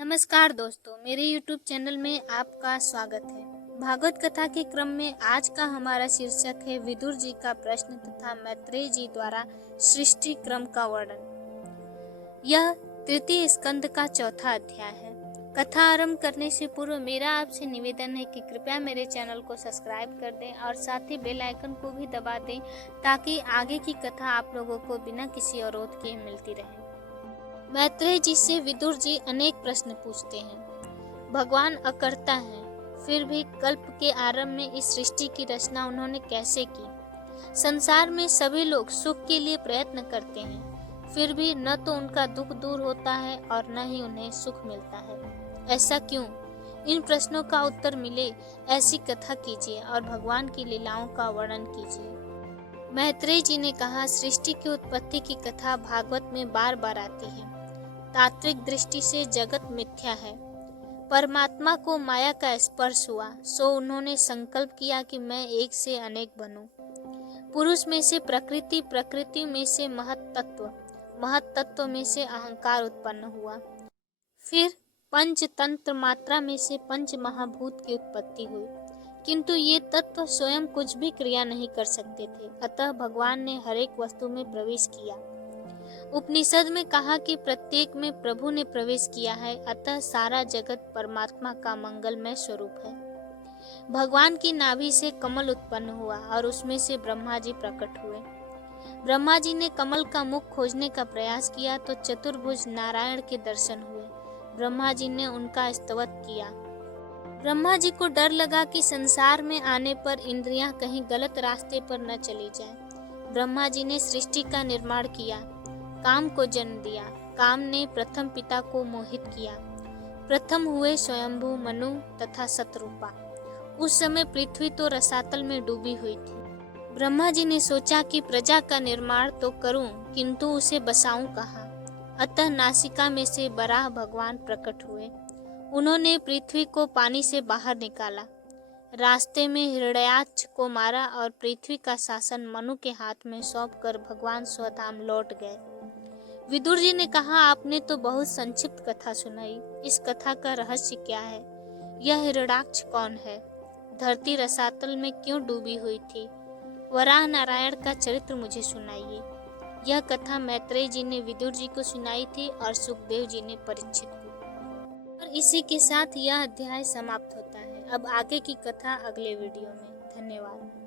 नमस्कार दोस्तों, मेरे YouTube चैनल में आपका स्वागत है। भागवत कथा के क्रम में आज का हमारा शीर्षक है विदुर जी का प्रश्न तथा मैत्रेय जी द्वारा सृष्टि क्रम का वर्णन। यह तृतीय स्कंद का चौथा अध्याय है। कथा आरंभ करने से पूर्व मेरा आपसे निवेदन है कि कृपया मेरे चैनल को सब्सक्राइब कर दें और साथ ही बेल आइकन को भी दबा दें ताकि आगे की कथा आप लोगों को बिना किसी अवरोध के मिलती रहे। मैत्रेय जी से विदुर जी अनेक प्रश्न पूछते हैं। भगवान अकर्ता हैं, फिर भी कल्प के आरंभ में इस सृष्टि की रचना उन्होंने कैसे की? संसार में सभी लोग सुख के लिए प्रयत्न करते हैं, फिर भी न तो उनका दुख दूर होता है और न ही उन्हें सुख मिलता है। ऐसा क्यों? इन प्रश्नों का उत्तर मिले ऐसी कथा कीजिए और भगवान की लीलाओं का वर्णन कीजिए। मैत्रेय जी ने कहा, सृष्टि की उत्पत्ति की कथा भागवत में बार बार आती है। तात्विक दृष्टि से जगत मिथ्या है। परमात्मा को माया का स्पर्श हुआ, सो उन्होंने संकल्प किया कि मैं एक से अनेक बनूं। पुरुष में से प्रकृति, प्रकृति में से महत तत्व में से अहंकार उत्पन्न हुआ। फिर पंच तंत्र मात्रा में से पंच महाभूत की उत्पत्ति हुई, किंतु ये तत्व स्वयं कुछ भी क्रिया नहीं कर सकते थे। अतः भगवान ने हर एक वस्तु में प्रवेश किया। उपनिषद में कहा कि प्रत्येक में प्रभु ने प्रवेश किया है, अतः सारा जगत परमात्मा का मंगलमय स्वरूप है। भगवान की नाभि से कमल उत्पन्न हुआ और उसमें से ब्रह्मा जी प्रकट हुए। ब्रह्मा जी ने कमल का मुख खोजने का प्रयास किया तो चतुर्भुज नारायण के दर्शन हुए। ब्रह्मा जी ने उनका स्तवत किया। ब्रह्मा जी को डर लगा कि संसार में आने पर इंद्रियां कहीं गलत रास्ते पर न चली जाएं। ब्रह्मा जी ने सृष्टि का निर्माण किया, काम को जन्म दिया। काम ने प्रथम पिता को मोहित किया। प्रथम हुए स्वयंभू, मनु तथा शतरूपा। उस समय पृथ्वी तो रसातल में डूबी हुई थी। ब्रह्मा जी ने सोचा कि प्रजा का निर्माण तो करूं, किंतु उसे बसाऊं कहाँ? अतः नासिका में से वराह भगवान प्रकट हुए। उन्होंने पृथ्वी को पानी से बाहर निकाला। रास्ते में हिरण्याक्ष को मारा और पृथ्वी का शासन मनु के हाथ में सौंपकर भगवान स्वधाम लौट गए। विदुर जी ने कहा, आपने तो बहुत संक्षिप्त कथा सुनाई, इस कथा का रहस्य क्या है? यह हिरण्याक्ष कौन है? धरती रसातल में क्यों डूबी हुई थी? वराह नारायण का चरित्र मुझे सुनाइए। यह कथा मैत्रेय जी ने विदुर जी को सुनाई थी और सुखदेव जी ने परीक्षित को। और इसी के साथ यह अध्याय समाप्त होता है। अब आगे की कथा अगले वीडियो में। धन्यवाद।